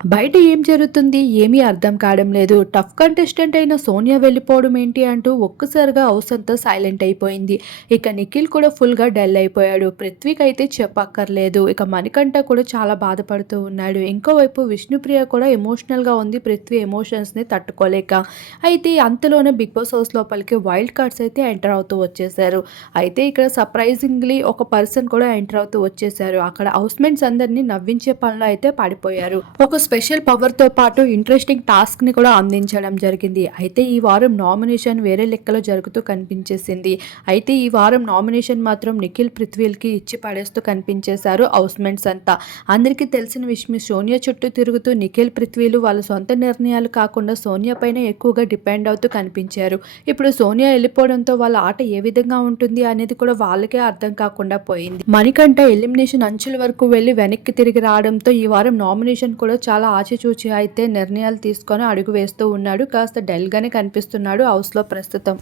బయట ఏం జరుగుతుంది? ఏమీ అర్థం కావడం లేదు. టఫ్ కంటెస్టెంట్ అయిన సోనియా వెళ్ళిపోవడం ఏంటి అంటూ ఒక్కసారిగా హౌస్ అంతా సైలెంట్ అయిపోయింది. ఇక నిఖిల్ కూడా ఫుల్‌గా డల్ అయిపోయాడు. పృథ్వీకైతే చెప్పక్కర్లేదు. ఇక మణికంఠ కూడా చాలా బాధపడుతూ ఉన్నాడు. ఇంకోవైపు విష్ణుప్రియ కూడా ఎమోషనల్‌గా ఉంది. పృథ్వీ ఎమోషన్స్‌ని తట్టుకోలేక. అయితే అంతలోనే బిగ్ బాస్ హౌస్ లోపలికి వైల్డ్ కార్డ్స్ అయితే ఎంటర్ అవుతూ వచ్చేసారు. అయితే ఇక్కడ సర్ప్రైజింగ్‌లీ ఒక పర్సన్ కూడా ఎంటర్ అవుతూ వచ్చేసారు. అక్కడ హౌస్‌మేట్స్ అందరిని నవ్వించే పనిలో అయితే పడిపోయారు. ఒక స్పెషల్ పవర్‌తో పాటు ఇంట్రెస్టింగ్ టాస్క్‌ని కూడా అందించడం జరిగింది. అయితే ఈ వారం నామినేషన్ వేరే లెక్కలో జరుగుతూ కనిపించేసింది. అయితే ఈ వారం నామినేషన్ మాత్రం నిఖిల్, పృథ్వీలకి ఇచ్చి పడేస్తూ కనిపించేశారు హౌస్‌మేట్స్ అంతా. అందరికీ తెలిసిన విషయమే సోనియా చుట్టూ తిరుగుతూ నిఖిల్, పృథ్వీలు వాళ్ళ సొంత నిర్ణయాలు కాకుండా సోనియా పైనే ఎక్కువగా డిపెండ్ అవుతూ కనిపించారు. ఇప్పుడు సోనియా వెళ్ళిపోవడంతో వాళ్ళ ఆట ఏ విధంగా ఉంటుంది అనేది కూడా వాళ్ళకే అర్థం కాకుండా పోయింది. మణికంఠ ఎలిమినేషన్ అంచుల వరకు వెళ్లి వెనక్కి తిరిగి రావడంతో ఈ వారం నామినేషన్ కూడా చాలా ఆచితూచి అయితే నిర్ణయాలు తీసుకొని అడుగు వేస్తూ ఉన్నాడు. కాస్త డల్‌గానే కనిపిస్తున్నాడు హౌస్‌లో ప్రస్తుతం.